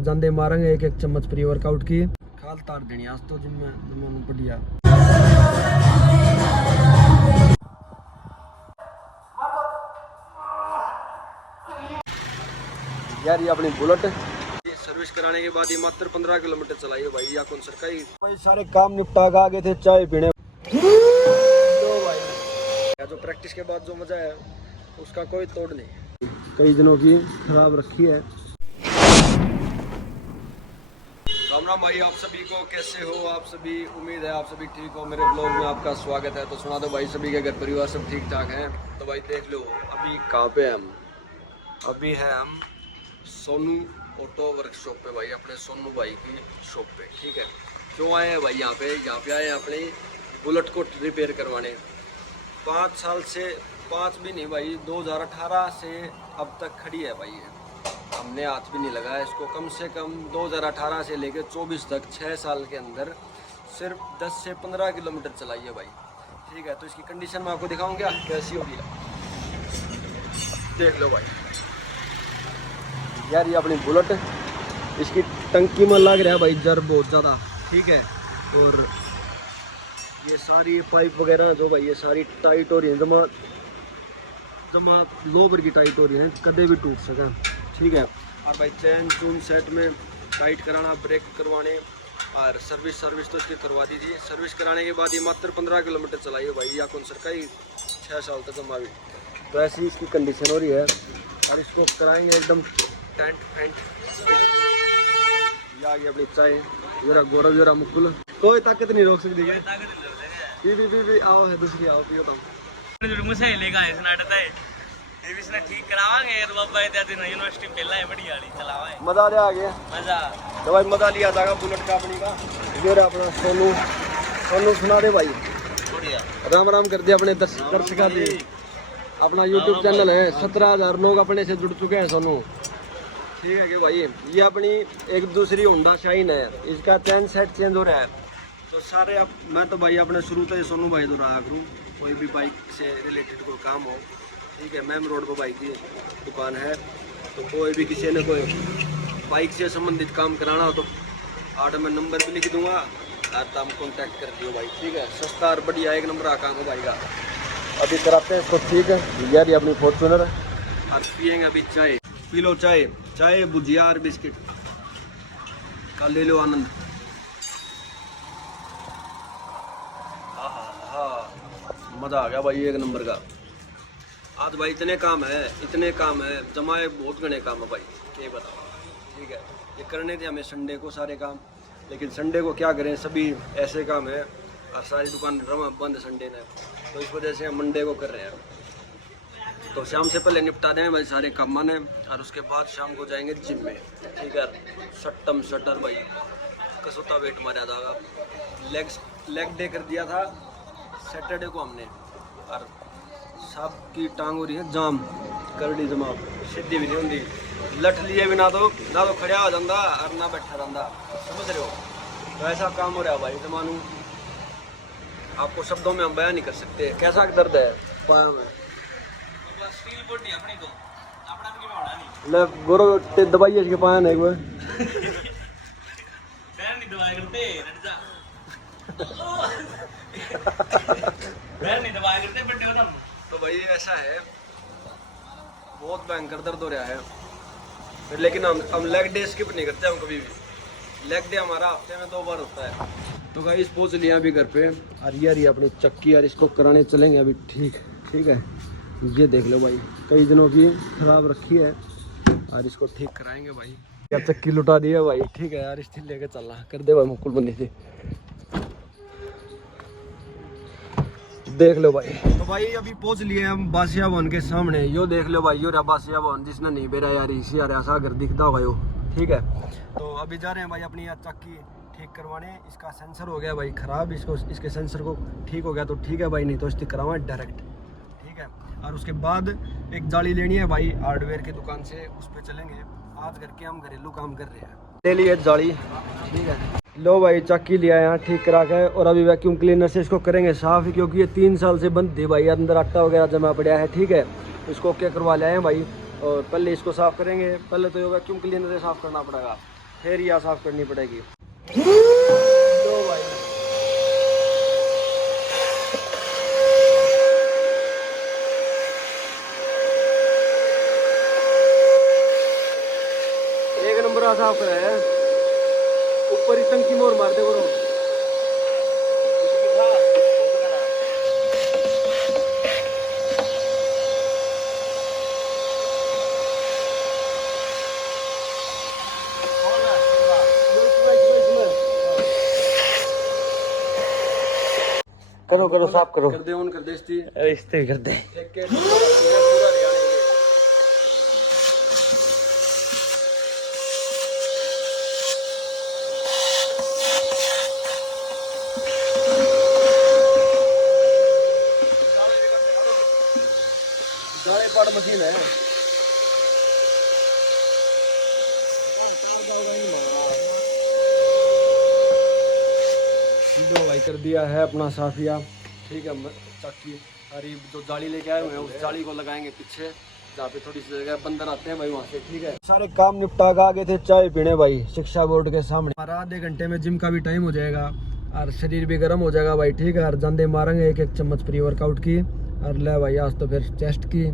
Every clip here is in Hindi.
जांदे मारेंगे एक चम्मच प्री वर्कआउट की खाल तार देनी आज तो जिम में बढ़िया। यार ये अपनी बुलेट सर्विस कराने के बाद ये मात्र 15 किलोमीटर चलाई है भाई। या कौन सरकारी भाई सारे काम निपटा के आ गए थे चाय पीने तो भाई जो प्रैक्टिस के बाद जो मजा है उसका कोई तोड़ नहीं। कई दिनों की खराब रखी है। राम राम भाई आप सभी को, कैसे हो आप सभी? उम्मीद है आप सभी ठीक हो। मेरे ब्लॉग में आपका स्वागत है। तो सुना दो भाई सभी के घर परिवार सब ठीक ठाक हैं। तो भाई देख लो अभी कहाँ पे हम, अभी है हम सोनू ऑटो वर्कशॉप पे भाई, अपने सोनू भाई की शॉप पे। ठीक है, क्यों आए हैं भाई यहाँ पे आए हैं अपनी बुलेट को रिपेयर करवाने। 5 साल से 5 भी नहीं भाई, 2018 से अब तक खड़ी है भाई ये। हमने हाथ भी नहीं लगाया इसको। कम से कम 2018 से लेकर 24 तक 6 साल के अंदर सिर्फ 10 से 15 किलोमीटर चलाई है भाई। ठीक है, तो इसकी कंडीशन मैं आपको दिखाऊँ क्या कैसी होगी, देख लो भाई। यार ये अपनी बुलेट, इसकी टंकी में लग रहा है भाई जर बहुत ज़्यादा। ठीक है, और ये सारी पाइप वगैरह जो भाई ये सारी टाइट हो रही है, जमा लोबर की टाइट हो रही है, कदे भी टूट सके। ठीक है, और भाई चैन चून सेट में टाइट कराना, ब्रेक करवाने और सर्विस तो इसकी करवा दी थी। सर्विस कराने के बाद ये मात्र 15 किलोमीटर चलाई है भाई। या कौन सरकारी 6 साल तक जमा भी। तो ऐसी इसकी कंडीशन हो रही है और इसको कराएंगे एकदम टेंट फेंट। या ये अपनी चाय जरा गौरव जरा मुकुल कोई ताकत नहीं रोक सकती है। पी आओ है दूसरी आओ पियो तुम मुझे लेगा है नाटक है ये भी इसने ठीक करावांगे तो बाबा इधर दिन यूनिवर्सिटी पहला है बढ़िया वाली चलावा है मजा आ गया मजा। तो भाई मजा लिया जाएगा बुलेट का अपनी का। ये रहा अपना सोनू सुना दे भाई बढ़िया। राम राम कर दिया अपने दर्शकों ने। अपना यूट्यूब चैनल है, 17,000 लोग अपने से जुड़ चुके हैं सोनू। ठीक है कि भाई ये अपनी एक दूसरी होंडा शाइन है, इसका चैन सेट चेंज हो रहा है। तो सारे अब मैं तो भाई अपने शुरू से सोनू भाई तो रहा करूँ, कोई भी बाइक से रिलेटेड कोई काम हो। ठीक है, मैम रोड पर बाइक की दुकान है, तो कोई भी किसी ने कोई बाइक से संबंधित काम कराना हो तो आर्ट में नंबर भी लिख दूंगा और तुम कॉन्टैक्ट कर दियो भाई। ठीक है, सस्ता और बढ़िया एक नंबर काम हो भाई का। अभी कराते हैं इसको। ठीक है यार ये अपनी फॉर्चूनर और पियेंगे अभी चाय। पी लो चाय भुजिया और बिस्किट का ले लो आनंद। हाँ मज़ा आ गया भाई एक नंबर का। आज भाई इतने काम है जमाए बहुत घने काम है भाई, क्या बताओ। ठीक है, ये करने थे हमें संडे को सारे काम, लेकिन संडे को क्या करें, सभी ऐसे काम है और सारी दुकान बंद संडे ने, तो इस वजह से हम मंडे को कर रहे हैं। तो शाम से पहले निपटा दें भाई सारे काम ने और उसके बाद शाम को जाएंगे जिम में। ठीक है, शटर भाई कसौता वेट मारा जाएगा। लेग डे कर दिया था सैटरडे को हमने, और सब की टांग हो रही है जाम, करड़ी जमा सीधी भी नहीं होती। लठ लिए भी ना तो खड़ा हो जाता और ना बैठा रहता, समझ रहे हो। तो ऐसा काम हो रहा है भाई जमानू, आपको शब्दों में हम बयान नहीं कर सकते कैसा दर्द है पाया में। स्टील बॉडी अपनी तो अपना तो होना नहीं ले गोरो ते दवाई इसके पाया नहीं कोई पैर नहीं दबाया करते हट जा पैर नहीं दबाया करते बड्डे हो तुम। तो भाई ऐसा है, बहुत भयंकर दर्द हो रहा है, लेकिन हम लेग डे स्किप नहीं करते हम कभी भी। लेग डे हमारा हफ्ते में 2 बार होता है। तो गाइस पहुंच लिया अभी घर पे और ये अपनी चक्की यार इसको कराने चलेंगे अभी। ठीक है, ये देख लो भाई कई दिनों की खराब रखी है और इसको ठीक कराएंगे भाई। यार चक्की लुटा दी है भाई। ठीक है यार स्टील लेके चलना कर दे भाई मुकुल बंदी से। देख लो भाई, तो भाई अभी पहुंच लिए हम बासिया भवन के सामने। यो देख लो भाई, यो बासिया भवन, जिसने नहीं बेरा यार इसी यार ऐसा घर दिखता होगा यो। ठीक है, तो अभी जा रहे हैं भाई अपनी यार चक्की ठीक करवाने। इसका सेंसर हो गया भाई ख़राब, इसके सेंसर को ठीक हो गया तो ठीक है भाई, नहीं तो स्टिक करावा डायरेक्ट। ठीक है, और उसके बाद एक जाली लेनी है भाई हार्डवेयर की दुकान से, उस पर चलेंगे। आज करके हम घरेलू काम कर रहे हैं। ले लिए जाली। ठीक है, लो भाई चक्की लिया यहाँ ठीक करा के, और अभी वैक्यूम क्लीनर से इसको करेंगे साफ़, क्योंकि ये 3 साल से बंद थी भाई, अंदर आटा वगैरह जमा पड़ा है। ठीक है, इसको क्या करवा लाए हैं भाई, और पहले इसको साफ़ करेंगे। पहले तो ये वैक्यूम क्लीनर से साफ़ करना पड़ेगा, फिर यह साफ करनी पड़ेगी। तो भाई एक नंबर साफ करा है। ऊपर ही टंकी मोर मार दे करो। करो साफ करो। कर दे ऑन कर दे इसकी। रिश्ते कर दे। जाले पाड़ मशीन है। लो भाई कर दिया है अपना साफिया। ठीक है चक्की अरे जो जाली लेके आए हुए हैं उस जाली को लगाएंगे पीछे जहाँ पे थोड़ी सी जगह बंदर आते हैं भाई वहाँ से। ठीक है सारे काम निपटा के आगे थे चाय पीने भाई शिक्षा बोर्ड के सामने। हमारा आधे घंटे में जिम का भी टाइम हो जाएगा और शरीर भी गर्म हो जाएगा भाई। ठीक है और जंदे मारेंगे एक चम्मच प्री वर्कआउट की। और ले भाई आज तो फिर चेस्ट की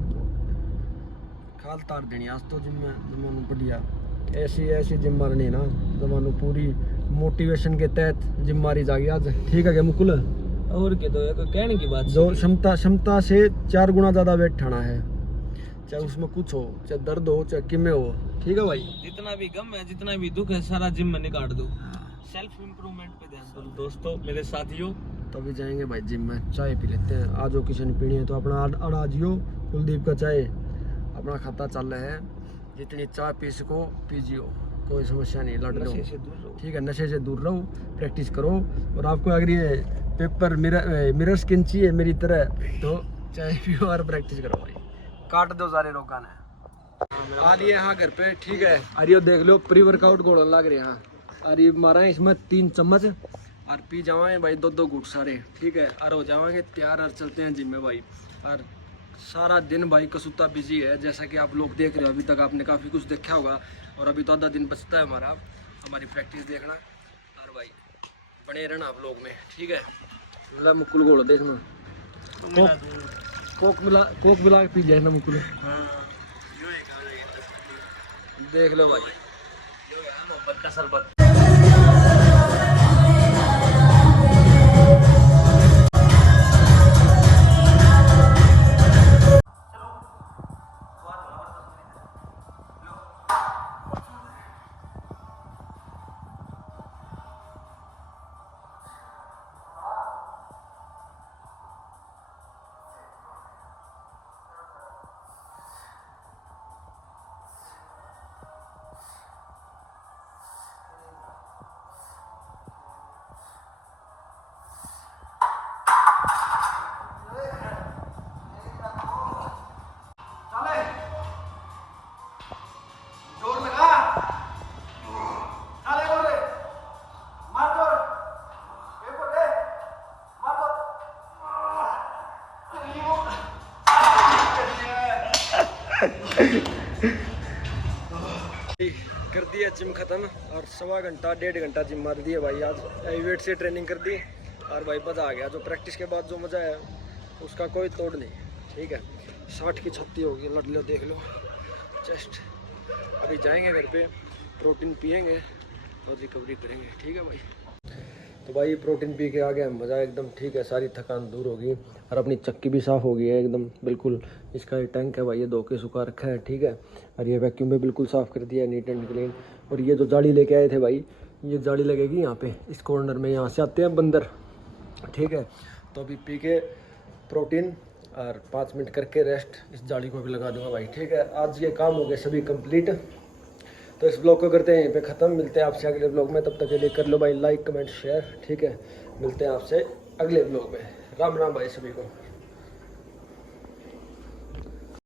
खाल तार देनी आज तो जिम में जमानू बढ़िया ऐसी जिम मारनी ना जमानू पूरी मोटिवेशन के तहत जिम मारी जाएगी आज। ठीक है क्या मुकुल और के तो कहने की बात जो क्षमता से 4 गुना ज्यादा वेट उठाना है चाहे उसमें कुछ हो चाहे दर्द हो चाहे किमें हो। ठीक है भाई जितना भी गम है जितना भी दुख है सारा जिम में निकाल दो। सेल्फ इम्प्रूवमेंट पे ध्यान दो दोस्तों मेरे साथियों। तो अभी जाएंगे भाई जिम में चाय पी लेते हैं। आज किसी ने पीनी है तो अपना अड़ा जियो कुलदीप का चाय अपना खाता चल रहा है। जितनी चाय पी सको पीजियो कोई समस्या नहीं लड़ लो। ठीक है नशे से दूर रहो प्रैक्टिस करो। और आपको अगर ये पेपर मिरर स्किन चाहिए मेरी तरह तो चाय पियो और प्रैक्टिस करो भाई। काट दो सारे रोका ने आ लिए यहाँ घर पे। ठीक है अरे देख लो प्री वर्कआउट घोड़न लग रहे हैं। अरे मारा है इसमें 3 चम्मच और पी जावाएं भाई 2-2 घूट सारे। ठीक है और हो जावाएंगे तैयार और चलते हैं जिम में भाई। और सारा दिन भाई कसूता बिजी है जैसा कि आप लोग देख रहे हो। अभी तक आपने काफ़ी कुछ देखा होगा और अभी तो आधा दिन बचता है हमारा हमारी प्रैक्टिस देखना। और भाई बने रहना आप लोग में। ठीक है मतलब मुकुल घोड़ दे इसमें कोक मिला के पी जाए ना मुकुल। देख लो भाई मोहब्बत का शरबत। कर दिया जिम खत्म और 1.25 घंटा 1.5 घंटा जिम मार दिया भाई। आज वेट से ट्रेनिंग कर दी और भाई मज़ा आ गया। जो प्रैक्टिस के बाद जो मज़ा है उसका कोई तोड़ नहीं। ठीक है 60 की छत्ती होगी लड़ लो देख लो चेस्ट। अभी जाएंगे घर पे प्रोटीन पियेंगे और रिकवरी करेंगे। ठीक है भाई तो भाई प्रोटीन पी के आ गया मज़ा एकदम। ठीक है सारी थकान दूर होगी और अपनी चक्की भी साफ़ हो गई है एकदम बिल्कुल। इसका ये टैंक है भाई ये धो के सुखा रखा है। ठीक है और ये वैक्यूम भी बिल्कुल साफ़ कर दिया नीट एंड क्लीन। और ये जो जाली लेके आए थे भाई ये जाली लगेगी यहाँ पे इस कॉर्नर में। यहाँ से आते हैं बंदर। ठीक है तो अभी पी के प्रोटीन और 5 मिनट करके रेस्ट इस जाली को भी लगा दूंगा भाई। ठीक है आज ये काम हो गए सभी कंप्लीट। तो इस ब्लॉग को करते हैं यहीं पे ख़त्म। मिलते हैं आपसे अगले ब्लॉग में। तब तक के लिए कर लो भाई लाइक कमेंट शेयर। ठीक है मिलते हैं आपसे अगले ब्लॉग में। राम राम भाई सभी को।